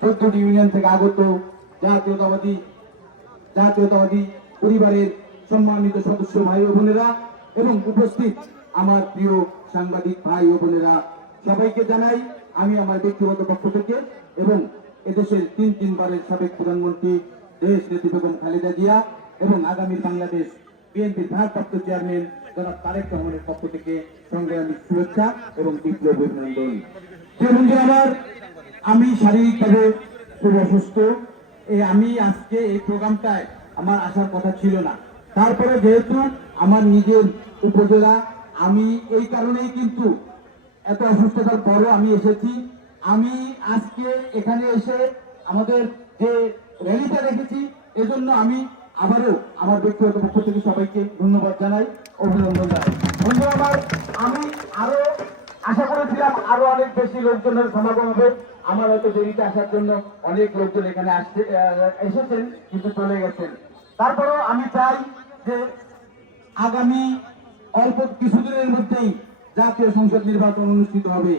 চোদ্দটি ইউনিয়ন থেকে আগত জাতীয়তাবাদী জাতীয়তাবাদী পরিবারের সম্মানিত সদস্য ভাই ও বোনেরা এবং উপস্থিত আমার প্রিয় সাংবাদিক ভাই ও বোনেরা, সবাইকে জানাই আমি আমার ব্যক্তিগত পক্ষ থেকে এবং এদেশের তিন তিনবারের সাবেক প্রধানমন্ত্রী দেশ নেত্রী বেগম খালেদা জিয়া এবং আগামী বাংলাদেশ বিএনপির ভারপ্রাপ্ত চেয়ারম্যান জনাব তারেক রহমানের পক্ষ থেকে সংগ্রামী শুভেচ্ছা এবং বিপ্লব অভিনন্দন। আমার আমি শারীরিকভাবে খুব অসুস্থ। আমি আজকে এই প্রোগ্রামটায় আমার আসার কথা ছিল না। তারপরে যেহেতু আমার নিজের উপজেলা, আমি এই কারণেই কিন্তু এত অসুস্থতার পরও আমি এসেছি। আমি আজকে এখানে এসে আমাদের যে র্যালিটা রেখেছি এজন্য আমি আবারও আমার ব্যক্তিগত পক্ষ থেকে সবাইকে ধন্যবাদ জানাই, অভিনন্দন জানাই। আমার আমি আরও আশা করেছিলাম আরও অনেক বেশি লোকজনের সমাগম হবে। আমার হয়তো দেরিতে আসার জন্য অনেক লোকজন এখানে আসতে এসেছেন, কিন্তু চলে গেছেন। তারপরেও আমি চাই যে আগামী অল্প কিছুদিনের মধ্যেই জাতীয় সংসদ নির্বাচন অনুষ্ঠিত হবে।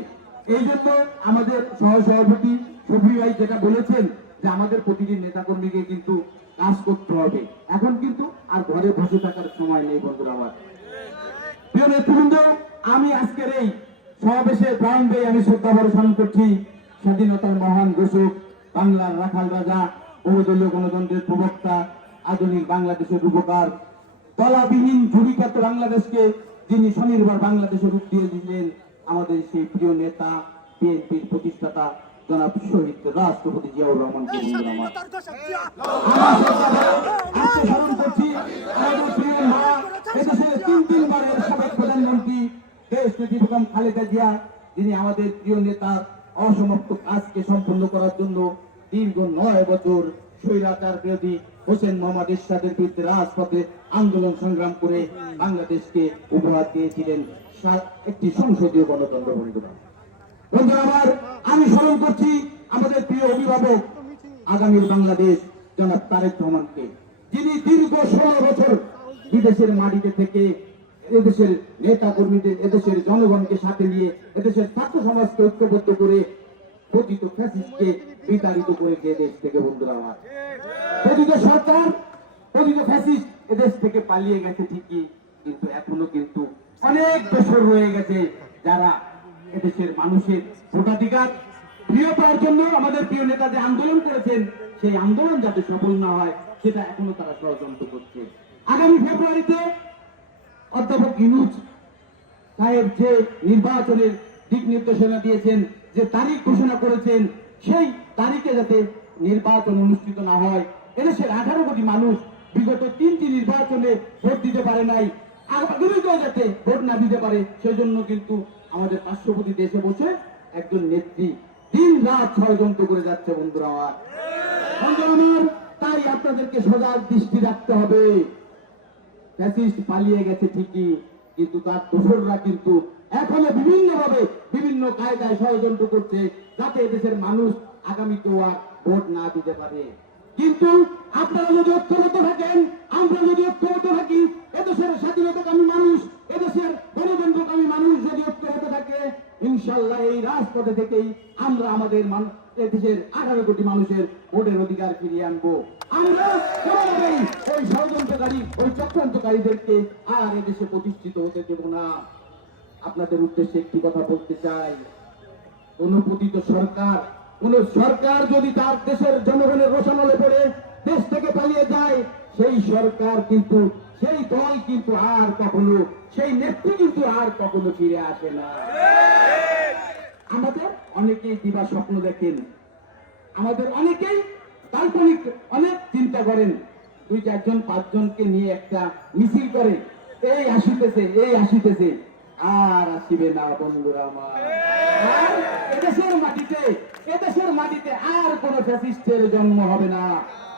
এই জন্য আমাদের সহ সভাপতি শফি ভাই যেটা বলেছেন যে আমাদের প্রতিটি নেতাকর্মীকে কিন্তু কাজ করতে হবে। এখন কিন্তু আর ঘরে বসে থাকার সময় নেই বন্ধুরা আমার। প্রিয় নেতৃবৃন্দ, আমি আজকের এই সমাবেশে প্রাণ দিয়ে আমি শ্রদ্ধা বর্ষণ করছি। স্বাধীনতার মহান ঘোষক বাংলার রাখাল রাজা বহুদলীয় গণতন্ত্রের প্রবক্তা আধুনিক বাংলাদেশের রূপকার তলাবিহীন ঝুড়িখ্যাত বাংলাদেশকে যিনি স্বনির্ভর বাংলাদেশে রূপ দিয়ে দিলেন আমাদের সেই প্রিয় নেতা বিএনপির প্রতিষ্ঠাতা জনাব শহীদ রাষ্ট্রপতি জিয়াউর আজকে স্মরণ করছি আমাদের প্রিয় মা এদেশের তিন তিনবারের সাবেক প্রধানমন্ত্রী দেশ নেত্রী বেগম খালেদা জিয়া, যিনি আমাদের প্রিয় নেতার অসমাপ্ত কাজকে সম্পন্ন করার জন্য দীর্ঘ নয় বছর স্বৈরাচার বিরোধী হোসেন মোহাম্মদ ইরশাদের বিরুদ্ধে রাজপথে আন্দোলন সংগ্রাম করে বাংলাদেশকে উপহার দিয়েছিলেন একটি সংসদীয় গণতন্ত্র বন্ধুরা বন্ধুরা আমি স্মরণ করছি আমাদের প্রিয় অভিভাবক আগামীর বাংলাদেশ, জনাব তারেক রহমানকে, যিনি দীর্ঘ ষোলো বছর বিদেশের মাটিতে থেকে এদেশের নেতা কর্মীদের এদেশের জনগণকে সাথে নিয়ে এদেশের ছাত্র সমাজকে ঐক্যবদ্ধ করে পতিত ফ্যাসিস্টকে বিতাড়িত করেছে দেশ থেকে বন্ধুরা আমার। পতিত সরকার পতিত ফ্যাসিস্ট এদেশ থেকে পালিয়ে গেছে ঠিকই, কিন্তু এখনও কিন্তু অনেক বছর রয়ে গেছে যারা এদেশের মানুষের ভোটাধিকার প্রিয় পাওয়ার জন্য আমাদের প্রিয় নেতা যে আন্দোলন করেছেন। সেই আন্দোলন যাতে সফল না হয়, সেটা এখনও তারা ষড়যন্ত্র করছে। আগামী ফেব্রুয়ারিতে অধ্যাপক ইনুজ সাহেব যে নির্বাচনের দিক নির্দেশনা দিয়েছেন, যে তারিখ ঘোষণা করেছেন, সেই তারিখে যাতে নির্বাচন অনুষ্ঠিত না হয়। এদেশের আঠারো কোটি মানুষ বিগত তিনটি নির্বাচনে ভোট দিতে পারে নাই। আগামীতেও যাতে ভোট না দিতে পারে, সেজন্য কিন্তু আমাদের পার্শ্ববর্তী দেশে বসে একজন নেত্রী দিন রাত ষড়যন্ত্র করে যাচ্ছে বন্ধুরা আমার, তাই আপনাদেরকে সজাগ দৃষ্টি রাখতে হবে। ফ্যাসিস্ট পালিয়ে গেছে ঠিকই, কিন্তু তার দোসররা কিন্তু এখনও বিভিন্ন ভাবে বিভিন্ন কায়দায় ষড়যন্ত্র করছে যাতে দেশের মানুষ আগামীতেও আর ভোট না দিতে পারে। কিন্তু আপনারা যদি ঐক্যবদ্ধ থাকেন, আমরা যদি ঐক্যবদ্ধ থাকি, এদেশের স্বাধীনতাকামী মানুষ, এদেশের গণতন্ত্রকামী মানুষ যদি ঐক্যবদ্ধ থাকে, ইনশাল্লাহ এই রাজপথে থেকেই আমরা আমাদের মানুষ দেশের আঠারো কোটি মানুষের ভোটের অধিকার ফিরিয়ে আনব। আমরা ওই ষড়যন্ত্রকারী ওই চক্রান্তকারীদেরকে আর এদেশে প্রতিষ্ঠিত হতে দেব না। আপনাদের উদ্দেশ্যে একটি কথা বলতে চাই। কোন পতিত সরকার কোন সরকার যদি তার দেশের জনগণের রোশানলে পড়ে দেশ থেকে পালিয়ে যায় সেই সরকার কিন্তু সেই দল কিন্তু আর কখনো সেই নেত্রী কিন্তু আর কখনো ফিরে আসে না। আমাদের অনেকেই দিবা স্বপ্ন দেখেন। আমাদের অনেকেই কাল্পনিক, অনেক চিন্তা করেন। দুই চারজন পাঁচজনকে নিয়ে একটা মিছিল করে। এই আসিতেছে এই আসিতেছে। আর আসিবে না বন্ধুরা আমার। এদেশের মাটিতে এদেশের মাটিতে আর কোন ফ্যাসিস্টের জন্ম হবে না।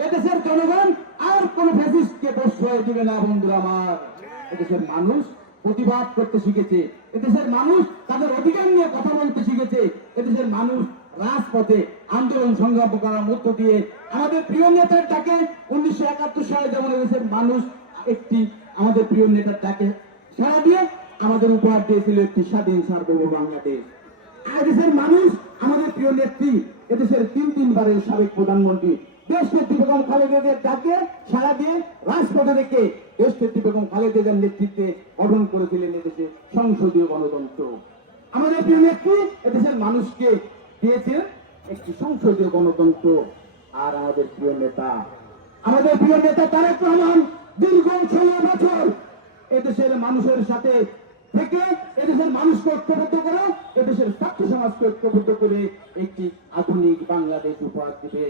এদেশের জনগণ আর কোন ফ্যাসিস্টকে প্রশ্রয় দিবে না বন্ধুরা আমার। এদেশের মানুষ প্রতিবাদ করতে শিখেছে। এদেশের মানুষ তাদের অধিকার নিয়ে কথা বলতে শিখেছে। এদেশের মানুষ রাজপথে আন্দোলন সংগ্রাম করার মধ্য দিয়ে আমাদের প্রিয় নেতার ডাকে উনিশশো একাত্তর সালে যেমন এদেশের মানুষ একটি আমাদের প্রিয় নেতার ডাকে সারা দিয়ে আমাদের উপহার দিয়েছিল একটি স্বাধীন সার্বভৌম বাংলাদেশ। আর দেশের মানুষ আমাদের প্রিয় নেত্রী, এদেশের তিন তিনবারের সাবেক প্রধানমন্ত্রী দেশ নেত্রী বেগম খালেদা জিয়ার ডাকে সারা দিয়ে রাজপথে রেখে বেগম খালেদা জিয়ার নেতৃত্বে গঠন করেছিলেন এদেশে সংসদীয় গণতন্ত্র। আমাদের প্রিয় নেত্রী এদেশের মানুষকে দিয়েছেন একটি সংসদীয় গণতন্ত্র। আর আমাদের প্রিয় নেতা, আমাদের প্রিয় নেতা তারেক রহমান দীর্ঘ ষোলো বছর এদেশের মানুষের সাথে থেকে এদেশের মানুষকে ঐক্যবদ্ধ করে, এদেশের ছাত্র সমাজকে ঐক্যবদ্ধ করে একটি আধুনিক বাংলাদেশ উপহার দিবে।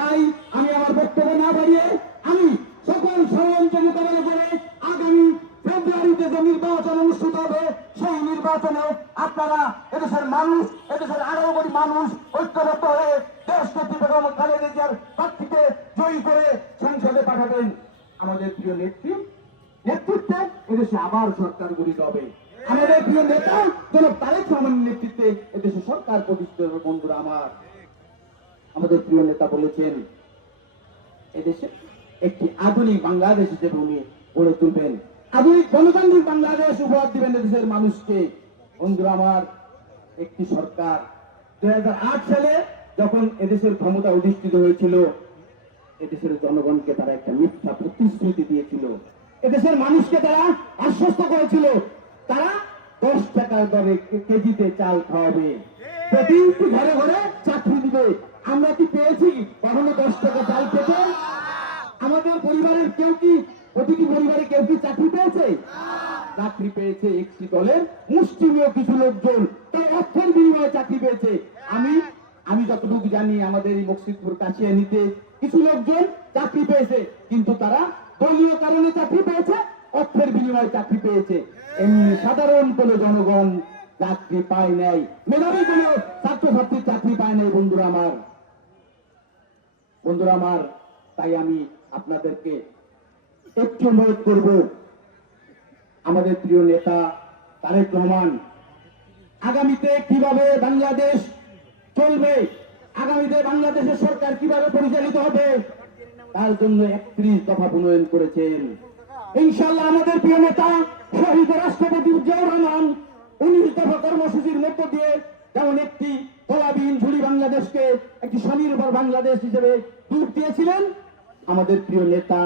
তাই আমি আমার বক্তব্য না বাড়িয়ে আমি সকল ষড়যন্ত্র মোকাবেলা করে আগামী ফেব্রুয়ারিতে যে নির্বাচন অনুষ্ঠিত হবে, সেই নির্বাচনে আপনারা এদেশের মানুষ, এদেশের আরও কোটি মানুষ ঐক্যবদ্ধ হয়ে দেশ নেত্রী বেগম খালেদা জিয়ার প্রার্থীকে জয়ী করে সংসদে পাঠাবেন। আমাদের প্রিয় নেত্রী, নেতৃত্বে এদেশে আবার সরকার গঠিত হবে। আমাদের প্রিয় নেতা যেন তারেক রহমানের নেতৃত্বে এদেশে সরকার প্রতিষ্ঠিত হবে, বন্ধুরা আমার। আমাদের প্রিয় নেতা বলেছেন, এদেশে একটি আধুনিক বাংলাদেশ হিসেবে উনি গড়ে তুলবেন। আধুনিক গণতান্ত্রিক বাংলাদেশ উপহার দিবেন এদেশের মানুষকে। বন্ধুরা আমার, একটি সরকার দুই সালে যখন এদেশের ক্ষমতা অধিষ্ঠিত হয়েছিল, এদেশের জনগণকে তারা একটা মিথ্যা প্রতিশ্রুতি দিয়েছিল। এদেশের মানুষকে তারা আশ্বস্ত করেছিল, তারা দশ টাকার দরে কেজিতে চাল খাওয়াবে। প্রতিটি ঘরে ঘরে চাকরি দিবে। আমরা কি পেয়েছি? কখনো দশ টাকা চাল পেতে? আমাদের পরিবারের কেউ কি প্রতিটি পরিবারে কেউ কি চাকরি পেয়েছে? চাকরি পেয়েছে একটি দলের মুষ্টিমেয় কিছু লোকজন। তাই অর্থের বিনিময়ে চাকরি পেয়েছে। আমি আমি যতটুকু জানি, আমাদের এই মকসিদপুর কাশিয়ানিতে কিছু লোকজন চাকরি পেয়েছে, কিন্তু তারা দলীয় কারণে চাকরি পেয়েছে, অর্থের বিনিময়ে চাকরি পেয়েছে। এমনি সাধারণ কোনো জনগণ চাকরি পায় নাই। মেধাবী কোনো ছাত্রছাত্রীর চাকরি পায় নাই, বন্ধুরা আমার। বন্ধুরা আমার, তাই আমি আপনাদেরকে একটু অনুরোধ করব। আমাদের প্রিয় নেতা তারেক রহমান, আগামীতে কীভাবে বাংলাদেশ চলবে? আগামীতে বাংলাদেশের সরকার কীভাবে পরিচালিত হবে? তার জন্য একত্রিশ দফা প্রণয়ন করেছেন। ইনশাল্লাহ আমাদের প্রিয় নেতা, শহীদ রাষ্ট্রপতি জিয়াউর রহমান, উনিশ দফা কর্মসূচির মধ্য দিয়ে যেমন একটি তলাবিহীন ঝুড়ি বাংলাদেশকে একটি স্বনির্ভর বাংলাদেশ হিসেবে রূপ দিয়েছিলেন আমাদের প্রিয় নেতা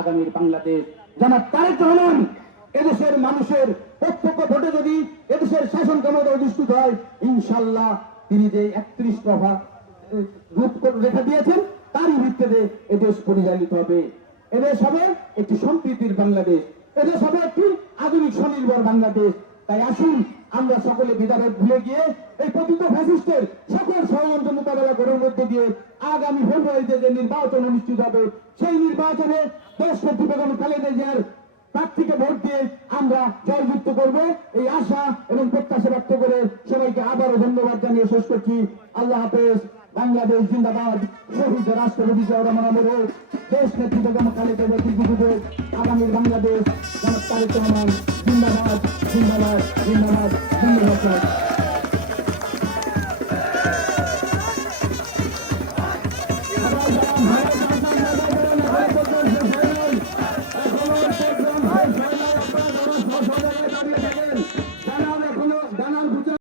আগামীর বাংলাদেশ। জানাব তারেক রহমান, এদেশের মানুষের প্রত্যক্ষ ভোটে যদি এদেশের শাসন ক্ষমতা অধিষ্ঠিত হয়, ইনশাল্লাহ তিনি যে একত্রিশ দফা রূপ রেখা দিয়েছেন, তারই ভিত্তিতে এদেশ পরিচালিত হবে। এদেশ হবে একটি সম্প্রীতির বাংলাদেশ। এদেশ হবে একটি আধুনিক স্বনির্ভর বাংলাদেশ। তাই আসুন, আমরা সকলে বিধাভেদ ভুলে গিয়ে এই প্রকৃত ফ্যাসিস্টের সকল ষড়যন্ত্র মোকাবেলা করার মধ্যে দিয়ে আগামী ফেব্রুয়ারিতে যে নির্বাচন অনুষ্ঠিত হবে, সেই নির্বাচনে দেশ নেত্রী বেগম খালেদা জিয়ার প্রার্থীকে ভোট দিয়ে আমরা জয়যুক্ত করব। এই আশা এবং প্রত্যাশা ব্যক্ত করে সবাইকে আবারও ধন্যবাদ জানিয়ে শেষ করছি। আল্লাহ হাফেজ। বাংলাদেশ জিন্দাবাদ, শহীদ রাষ্ট্রপতি জিয়াউর রহমান আমলে দেশ নেত্রী বেগম খালেদা আগামীর বাংলাদেশ জিন্দাবাদ জিন্দাবাদ জিন্দাবাদ, ধন্যবাদ।